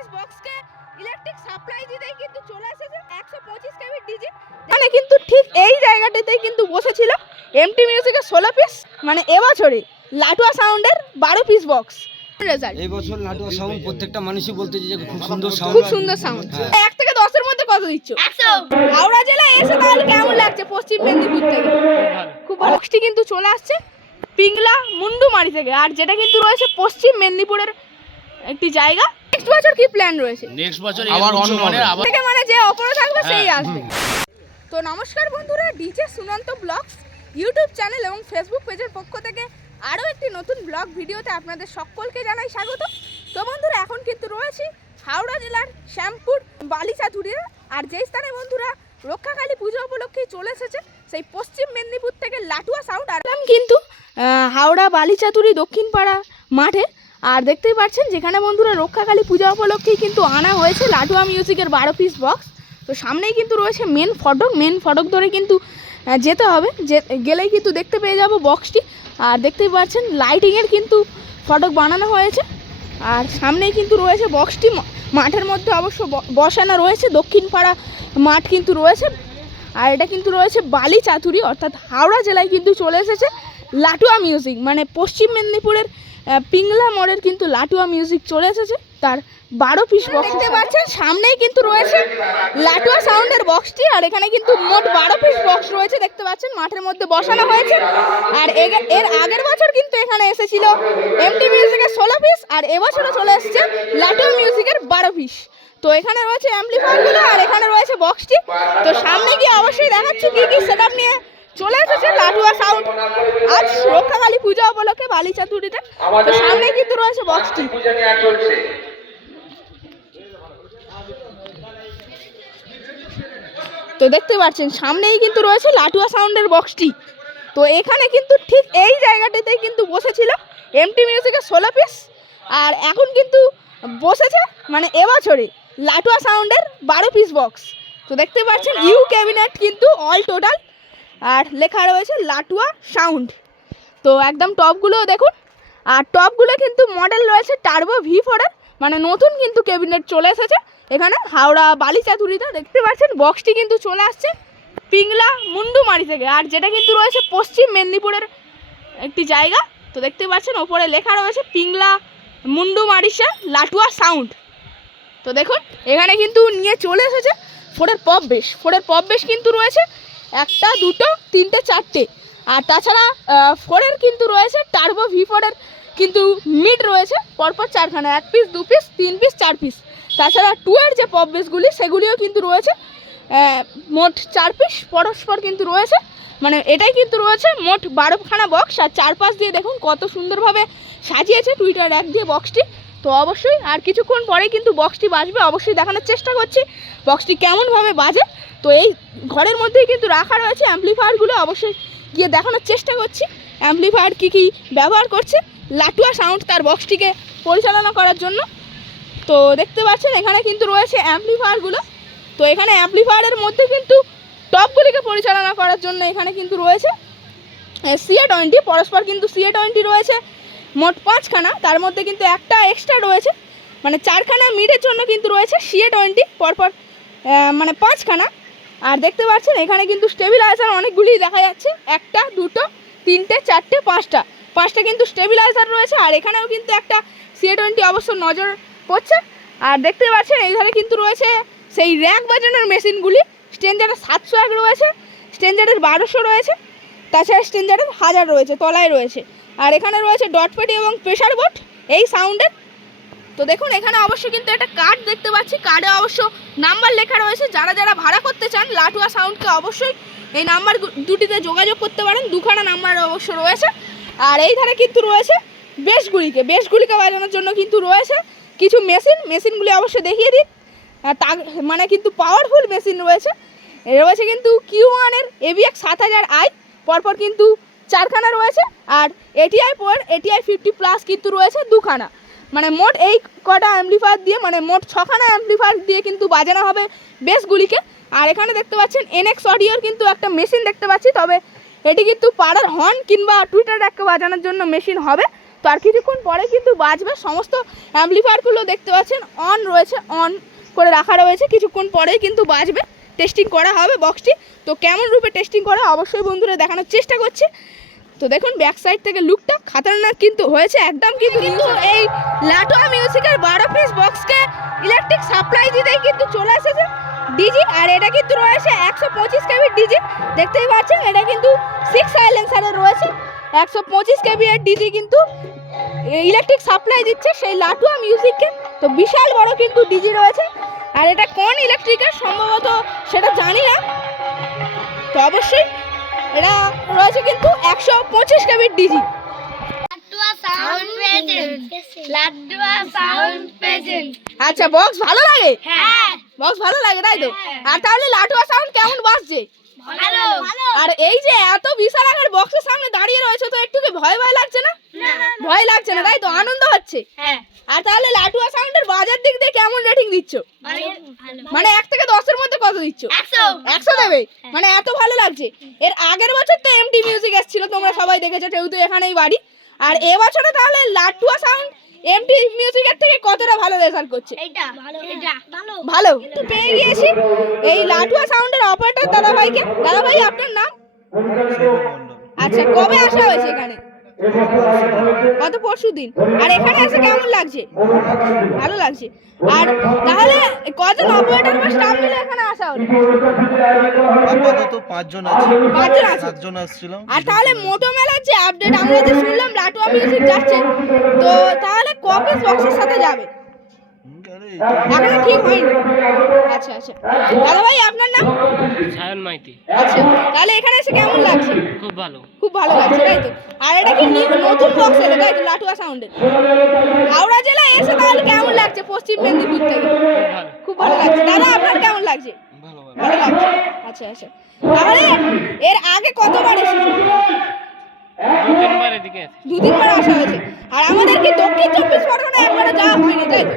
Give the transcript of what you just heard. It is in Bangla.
পিস বক্সকে ইলেকট্রিক সাপ্লাই দিতেই কিন্তু চলে এসেছে একশো পঁচিশ ডিজি মানে কিন্তু ঠিক এই জায়গাটাতেই কিন্তু বসেছিল এমটি মিউজিকের ষোলো পিস মানে এবছরে লাটুয়া সাউন্ডের বারো পিস বক্স রেজাল্ট এই বছর নাটুয়া সাউন্ড প্রত্যেকটা মানুষই বলতেছে যে খুব সুন্দর সাউন্ড খুব সুন্দর সাউন্ড এক থেকে দশের মধ্যে কত দিচ্ছ? হাওড়া জেলায় এসে তাহলে কেমন লাগছে পশ্চিম মেদিনীপুর থেকে? খুব বক্সটি কিন্তু চলে আসছে পিংলা মুন্ডুমারি থেকে আর যেটা কিন্তু রয়েছে পশ্চিম মেদিনীপুরের একটি জায়গা নেক্সট বছর কি প্ল্যান রয়েছে? নেক্সট বছর আবার আবার অন্য মানে আবার থেকে মানে যে অপরে থাকবে সেই হ্যাঁ। আসবে। তো নমস্কার বন্ধুরা DJ Sunanta blogs YouTube channel এবং ফেসবুক পেজের পক্ষ থেকে আরও একটি নতুন ব্লগ ভিডিওতে আপনাদের সকলকে জানাই স্বাগত। তো বন্ধুরা এখন কিন্তু রয়েছি হাওড়া জেলার শ্যামপুর বালিচাতুরিয়া। আর যেই স্থানে বন্ধুরা রক্ষাকালী পুজো উপলক্ষে চলে এসেছে সেই পশ্চিম মেদিনীপুর থেকে লাটুয়া সাউন্ড আর কিন্তু হাওড়া বালিচাতুরি দক্ষিণ পাড়া মাঠে আর দেখতেই পাচ্ছেন, যেখানে বন্ধুরা রক্ষাকালী পূজা উপলক্ষেই কিন্তু আনা হয়েছে লাটুয়া মিউজিকের বারো পিস বক্স তো সামনেই কিন্তু রয়েছে মেন ফটক মেন ফটক ধরে কিন্তু যেতে হবে। যে, গেলেই কিন্তু দেখতে পেয়ে যাব বক্সটি আর দেখতেই পাচ্ছেন লাইটিংয়ের কিন্তু ফটক বানানো হয়েছে। আর সামনেই কিন্তু রয়েছে বক্সটি মাঠের মধ্যে অবশ্য বসানো রয়েছে। দক্ষিণ পাড়া মাঠ কিন্তু রয়েছে। আর এটা কিন্তু রয়েছে বালি চাতুরি, অর্থাৎ হাওড়া জেলায় কিন্তু চলে এসেছে লাটুয়া মিউজিক মানে পশ্চিম মেদিনীপুরের পিংলা মোড়ের কিন্তু লাটুয়া মিউজিক চলে এসেছে। তার বারো পিস দেখতে পাচ্ছেন সামনেই কিন্তু রয়েছে লাটুয়া সাউন্ডের বক্সটি আর এখানে কিন্তু মোট বারো পিস বক্স রয়েছে দেখতে পাচ্ছেন মাঠের মধ্যে বসানো হয়েছে। আর এর আগের বছর কিন্তু এখানে এসেছিল এমটি মিউজিকের ষোলো পিস আর এবছরও চলে এসেছে লাটুয়া মিউজিকের বারো পিস তো এখানে রয়েছে অ্যাম্পলিফায়ারগুলো আর এখানে রয়েছে বক্সটি তো সামনে গিয়ে অবশ্যই দেখাচ্ছি কি কি সেটআপ নিয়ে চলে এসেছে লাটুয়া সাউন্ড আজ রক্ষাকালী পূজা উপলক্ষে বালিচাতুরিতে তো সামনে কিন্তু রয়েছে বক্সটি তো দেখতে পাচ্ছেন, সামনেই কিন্তু রয়েছে লাটুয়া সাউন্ডের বক্সটি তো এখানে কিন্তু ঠিক এই জায়গাটিতেই কিন্তু বসেছিল এমটি মিউজিকের ষোলো পিস আর এখন কিন্তু বসেছে মানে এবছরে লাটুয়া সাউন্ডের বারো পিস বক্স তো দেখতে পাচ্ছেন ইউ ক্যাবিনেট কিন্তু অল টোটাল আর লেখা রয়েছে লাটুয়া সাউন্ড। তো একদম টপগুলোও দেখুন। আর টপগুলো কিন্তু মডেল রয়েছে টার্বো ভি ফোরের। মানে নতুন কিন্তু ক্যাবিনেট চলে এসেছে। এখানে হাওড়া বালিচাতুরিতে দেখতে পাচ্ছেন বক্সটি কিন্তু চলে আসছে পিংলা মুন্ডুমারি থেকে। আর যেটা কিন্তু রয়েছে পশ্চিম মেদিনীপুরের একটি জায়গা, তো দেখতে পাচ্ছেন ওপরে লেখা রয়েছে পিংলা মুন্ডুমারিসা লাটুয়া সাউন্ড। তো দেখুন, এখানে কিন্তু নিয়ে চলে এসেছে। ফোরের পপ বেশ, ফোরের পপ বেশ কিন্তু রয়েছে। একটা, দুটো, তিনটে, চারটে। আর তাছাড়া ফোরের কিন্তু রয়েছে টার্বো ভি ফোরের কিন্তু মিড রয়েছে, পরপর চারখানা, এক পিস দু পিস তিন পিস চার পিস তাছাড়া টু এর যে পপ বেসগুলি সেগুলিও কিন্তু রয়েছে মোট চার পিস পরস্পর কিন্তু রয়েছে। মানে এটাই কিন্তু রয়েছে মোট বারোখানা বক্স আর চারপাশ দিয়ে দেখুন কত সুন্দরভাবে সাজিয়েছে টুইটার এক দিয়ে বক্সটি তো অবশ্যই, আর কিছুক্ষণ পরে কিন্তু বক্সটি বাজবে, অবশ্যই দেখানোর চেষ্টা করছি বক্সটি কেমনভাবে বাজে তো এই ঘরের মধ্যেই কিন্তু রাখা রয়েছে অ্যাম্পলিফায়ারগুলো অবশ্যই গিয়ে দেখানোর চেষ্টা করছি। অ্যাম্পলিফায়ার কী কী ব্যবহার করছে, লাটুয়া সাউন্ড তার বক্সটিকে পরিচালনা করার জন্য। তো দেখতে পাচ্ছেন, এখানে কিন্তু রয়েছে অ্যাম্পলিফায়ারগুলো তো এখানে অ্যাম্পলিফায়ারের মধ্যে কিন্তু টপগুলিকে পরিচালনা করার জন্য এখানে কিন্তু রয়েছে সিএ টোয়েন্টি পরস্পর কিন্তু সিএ টোয়েন্টি রয়েছে, মোট পাঁচখানা। তার মধ্যে কিন্তু একটা এক্সট্রা রয়েছে মানে চারখানা মিডের জন্য কিন্তু রয়েছে সিএ টোয়েন্টি পরপর মানে পাঁচখানা। আর দেখতে পাচ্ছেন, এখানে কিন্তু স্টেবিলাইজার অনেকগুলি দেখা যাচ্ছে। একটা, দুটো, তিনটে, চারটে, পাঁচটা। পাঁচটা কিন্তু স্টেবিলাইজার রয়েছে, আর এখানেও কিন্তু একটা সিএ টোয়েন্টি অবশ্য নজর পড়ছে। আর দেখতে পাচ্ছেন এই ধারে কিন্তু রয়েছে সেই র্যাক বাজানোর মেশিনগুলি। স্টেঞ্জারের সাতশো এক রয়েছে স্টেঞ্জারের বারোশো রয়েছে, তাছাড়া স্টেঞ্জারের হাজার রয়েছে, তলায় রয়েছে। আর এখানে রয়েছে ডট পেটি এবং প্রেশার বোর্ড। এই সাউন্ডের তো দেখুন, এখানে অবশ্য কিন্তু একটা কার্ড দেখতে পাচ্ছি। কার্ডে অবশ্য নাম্বার লেখা রয়েছে। যারা যারা ভাড়া করতে চান, লাটুয়া সাউন্ডকে অবশ্যই এই নাম্বার দুটিতে যোগাযোগ করতে পারেন। দুখানা নাম্বার অবশ্য রয়েছে। আর এই ধারে কিন্তু রয়েছে বেশগুলিকে। বেশগুলিকে বাজানোর জন্য কিন্তু রয়েছে কিছু মেশিন মেশিনগুলি অবশ্যই দেখিয়ে আর তা মানে কিন্তু পাওয়ারফুল মেশিন রয়েছে। রয়েছে কিন্তু কিউ ওয়ানের এবিএক্স সাত হাজার আই পরপর কিন্তু চারখানা রয়েছে। আর এটিআই পর এটিআই ফিফটি প্লাস কিন্তু রয়েছে দুখানা। মানে মোট এই কটা অ্যাম্পলিফায়ার দিয়ে মানে মোট ছখানা অ্যাম্পলিফায়ার দিয়ে কিন্তু বাজানো হবে বেসগুলিকে আর এখানে দেখতে পাচ্ছেন এনএক্স অডিওর কিন্তু একটা মেশিন দেখতে পাচ্ছি, তবে এটি কিন্তু পাড়ার হর্ন কিংবা টুইটার একটা বাজানোর জন্য মেশিন হবে। তো আর কিছুক্ষণ পরে কিন্তু বাজবে। সমস্ত অ্যাম্পলিফায়ারগুলো দেখতে পাচ্ছেন অন রয়েছে অন করে রাখা রয়েছে। কিছুক্ষণ পরেই কিন্তু বাজবে। টেস্টিং করা হবে বক্সটি তো কেমন রূপে টেস্টিং করা, অবশ্যই বন্ধুরা দেখানোর চেষ্টা করছি। তো দেখুন ব্যাক সাইড থেকে লুকটা খাতারনাক কিন্তু হয়েছে, একদম কিন্তু কিন্তু এই লাটোয়া মিউজিকের বারো পিস বক্সকে ইলেকট্রিক সাপ্লাই দিতেই কিন্তু চলে এসেছে। ডিজি আর এটা কিন্তু রয়েছে একশো পঁচিশ কেবি ডিজি দেখতেই পাচ্ছেন, এটা কিন্তু সিক্স সাইলেন্সারের রয়েছে। একশো পঁচিশ কেবি এর ডিজি কিন্তু ইলেকট্রিক সাপ্লাই দিচ্ছে সেই লাটুয়া মিউজিককে তো বিশাল বড় কিন্তু ডিজি রয়েছে, আর এটা কোন ইলেকট্রিকের সম্ভবত সেটা জানি না। তো অবশ্যই এটা রয়েছে কিন্তু একশো পঁচিশ কেবির ডিজি। আচ্ছা বক্স ভালো লাগে? হ্যাঁ। বক্স ভালো লাগে তাই তো? আর তাহলে লাটুয়া সাউন্ড কেমন বাজছে? আর এই যে এত বিশাল আকার বক্সের সামনে দাঁড়িয়ে রয়েছে তো একটু ভয় ভয় লাগছে না? ভয় লাগছে না তাই তো? আনন্দ হচ্ছে। হ্যাঁ। আর তাহলে লাটুয়া সাউন্ডের বাজার দিক দিয়ে কেমন রেটিং দিচ্ছ? মানে এক থেকে দশের মধ্যে কত দিচ্ছ? একশো। দেবে? মানে এত ভালো লাগছে। এর আগের বছর তো এমটি মিউজিক এসেছিল তোমরা সবাই দেখেছ যেহেতু এখানেই বাড়ি। আর এবছরে তাহলে লাটুয়া সাউন্ড এমটি মিউজিকের থেকে কতটা ভালো রেজাল্ট করছে? ভালো এটা ভালো। ভালো। তো পেয়ে গিয়েছি। এই লাটুয়া সাউন্ডের অপারেটর দাদা ভাইকে দাদা ভাই আপনার নাম? আচ্ছা কবে আসা হয়েছে এখানে? গত পরশু দিন আর এখানে এসে কেমন লাগছে? ভালো লাগছে। আর তাহলে কজন অপারেটর বা স্টাফ মিলে এখানে আসা হলো? আপাতত পাঁচজন আছে। পাঁচজন আছে। সাতজন আসছিল আর তাহলে মোটো মেলার যে আপডেট আমরা যে শুনলাম লাটুয়া মিউজিক যাচ্ছে তো তাহলে কপিস বক্সের সাথে যাবে। এখনও ঠিক হয়নি আচ্ছা আচ্ছা। দাদা ভাই আপনার নাম? সায়ন মাইতি। আচ্ছা তাহলে এখানে এসে কেমন লাগছে? খুব ভালো। খুব ভালো লাগছে তাই তো? আর এটা কি নি- নতুন বক্স এলো? তাই তো লাটুয়া সাউন্ডের হাওড়া জেলায় এসে তাহলে কেমন লাগছে পশ্চিম মেদিনীপুর থেকে? খুব ভালো। লাগছে। দাদা আপনার কেমন লাগছে? ভালো লাগছে। আচ্ছা আচ্ছা। তাহলে এর আগে কতবার এসেছ? দু তিনবার এদিকে আছে। দু তিনবার আসা হয়েছে। আর আমাদের কি দক্ষিণ চব্বিশ পরগনা একবারও যাওয়া হয়নি তাই তো?